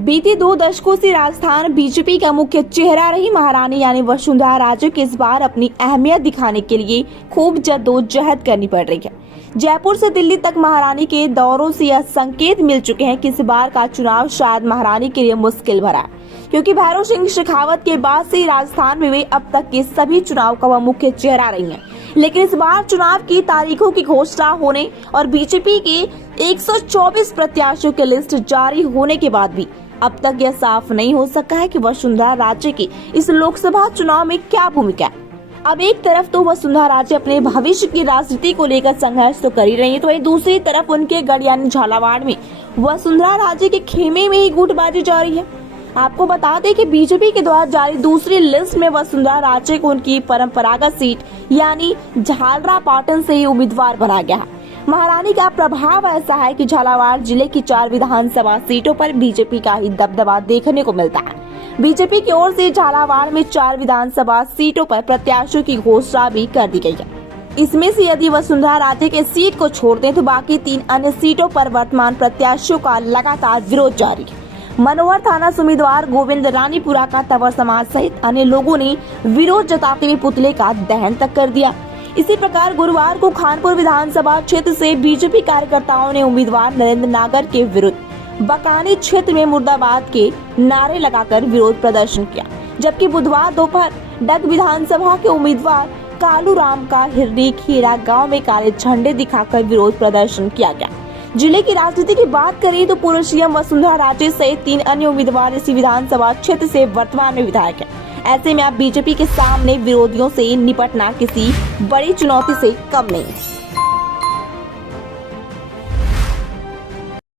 बीते 2 दशकों से राजस्थान बीजेपी का मुख्य चेहरा रही महारानी यानी वसुंधरा राजे को इस बार अपनी अहमियत दिखाने के लिए खूब जद्दोजहद करनी पड़ रही है। जयपुर से दिल्ली तक महारानी के दौरों से यह संकेत मिल चुके हैं कि इस बार का चुनाव शायद महारानी के लिए मुश्किल भरा है, क्योंकि भैरव सिंह शेखावत के बाद से राजस्थान में वे अब तक के सभी चुनाव का वह मुख्य चेहरा रही हैं। लेकिन इस बार चुनाव की तारीखों की घोषणा होने और बीजेपी के 124 प्रत्याशियों की लिस्ट जारी होने के बाद भी अब तक यह साफ नहीं हो सका है कि वसुंधरा राजे की इस लोकसभा चुनाव में क्या भूमिका है। अब एक तरफ तो वसुंधरा राजे अपने भविष्य की राजनीति को लेकर संघर्ष तो कर ही रही है, तो वहीं दूसरी तरफ उनके गढ़ यानी झालावाड़ में वसुंधरा राजे के खेमे में ही गुटबाजी जारी है। आपको बता दें कि बीजेपी के द्वारा जारी दूसरी लिस्ट में वसुंधरा राजे को उनकी परंपरागत सीट यानी झालरापाटन से ही उम्मीदवार बनाया गया है। महारानी का प्रभाव ऐसा है कि झालावाड़ जिले की 4 विधानसभा सीटों पर बीजेपी का ही दबदबा देखने को मिलता है। बीजेपी की ओर से झालावाड़ में 4 विधानसभा सीटों पर प्रत्याशियों की घोषणा भी कर दी गई है। इसमें से यदि वसुंधरा राजे के सीट को छोड़ दें तो बाकी 3 अन्य सीटों पर वर्तमान प्रत्याशियों का लगातार विरोध जारी है। मनोहर थाना से उम्मीदवार गोविंद रानीपुरा का तंवर समाज सहित अन्य लोगों ने विरोध जताते हुए पुतले का दहन तक कर दिया। इसी प्रकार गुरुवार को खानपुर विधानसभा क्षेत्र से बीजेपी कार्यकर्ताओं ने उम्मीदवार नरेंद्र नागर के विरुद्ध बकानी क्षेत्र में मुर्दाबाद के नारे लगाकर विरोध प्रदर्शन किया, जबकि बुधवार दोपहर डग विधानसभा के उम्मीदवार कालू राम का हिरनी खेड़ा गांव में काले झंडे दिखाकर विरोध प्रदर्शन किया गया। जिले की राजनीति की बात करें तो पूर्व सीएम वसुंधरा राजे सहित 3 अन्य उम्मीदवार इसी विधानसभा क्षेत्र से वर्तमान में विधायक है। ऐसे में अब बीजेपी के सामने विरोधियों से निपटना किसी बड़ी चुनौती से कम नहीं है।